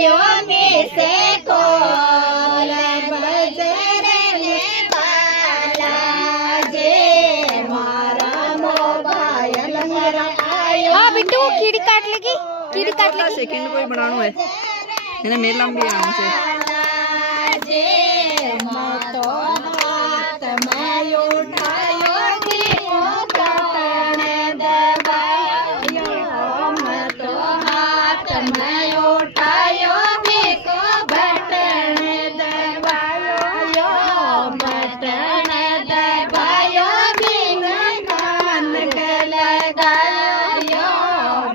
आयो मिसे कोल बजरंग बाला जे मारा मोबाइल मेरा आयो। हाँ बिट्टू कीड़ी काट लेगी, कीड़ी काट लेगी। सेकंड कोई बनाना है इन्हें मेरे लंबी आना से जे मतो हाथ में उठायो कि बटन दबायो मतो हाथ में उठायो कि बटन दबायो बटन दबायो बिन कान के लगायो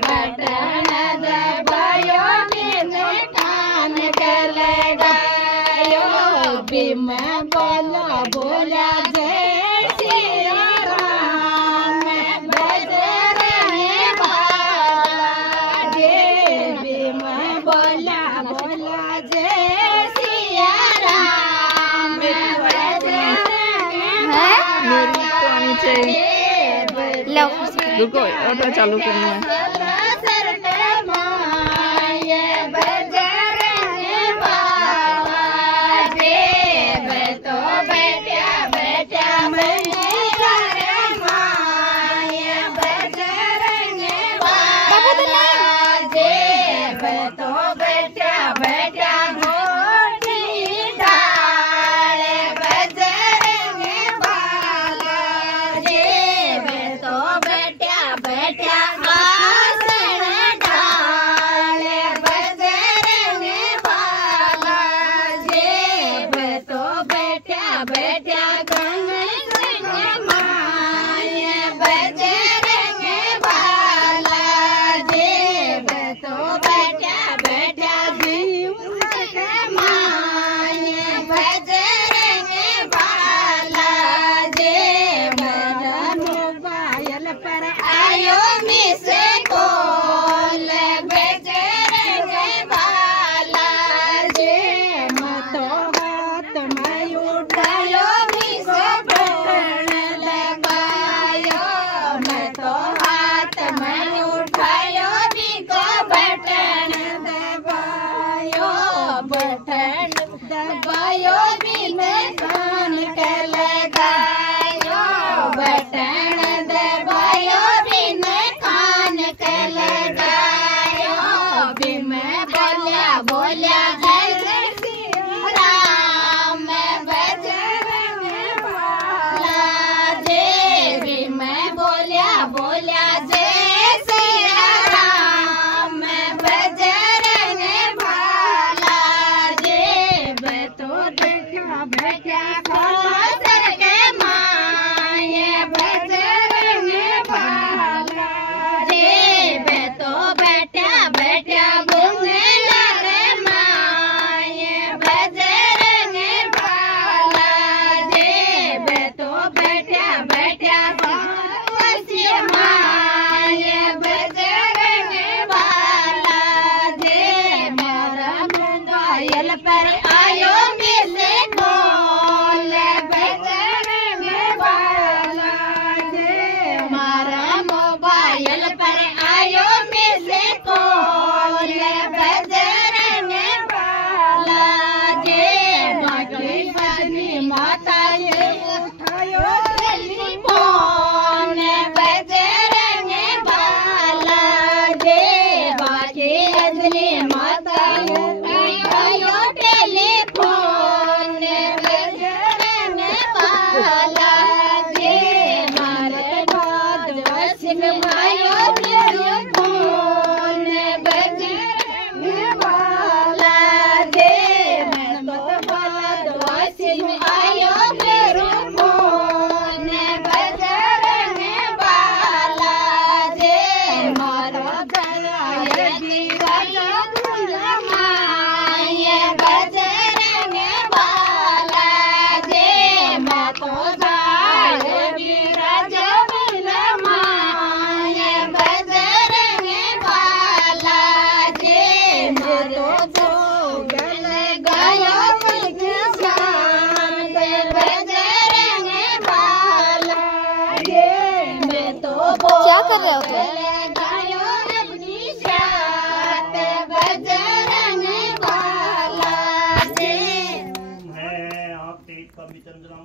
बटन दबायो बिन कान के लगायो बिम बोला बोला जय सिया राम बजरंग बाला जे बिम बोला बोला जय सिया राम बजरंग मेरी तो आनी चाहिए। लो रुको ऑटो चालू करना है। दबायो बिन कान के लगायो बटन दबायो बिन कान के लगायो बिम बोलिया बोलिया जय सिया राम बजरंग बाला जे बिम बोलिया बोलिया जय सिया राम बजरंग बाला जे तो देखा बेटा खातर के माये बजरंग बाला जे तो बेटा बेटा घूमने लगे माये बजरंग बाला जे तो बेटा बेटा माये बजरंग बाला जे मेरा मोबाइल पर आयो मिसे कोल बजरंग बाला जे मारा मोबाइल पर आयो मिसे कोल बजरंग बाला जे बाकी बदनी माता ये उठायो टेलीफोन बजरंग बाला जे बाकी अजनी माता उठायो टेलीफोन बजरंग बाला जे मारे बाद वसिन भाइयो तेरे फोन बजरंग बाला जे मैं तो बाद वसिन आयो तेरे फोन बजरंग बाला जे मारा दया राजा माये बजरंग बाला जे मैं तो राजा माये बजरंग बाला जे मैं तो गल गायो किसान बजरंग बाला जे मैं तो क्या कर रहे हो तुम? गायो अपनी शात बजरंग कमी चंद्रमा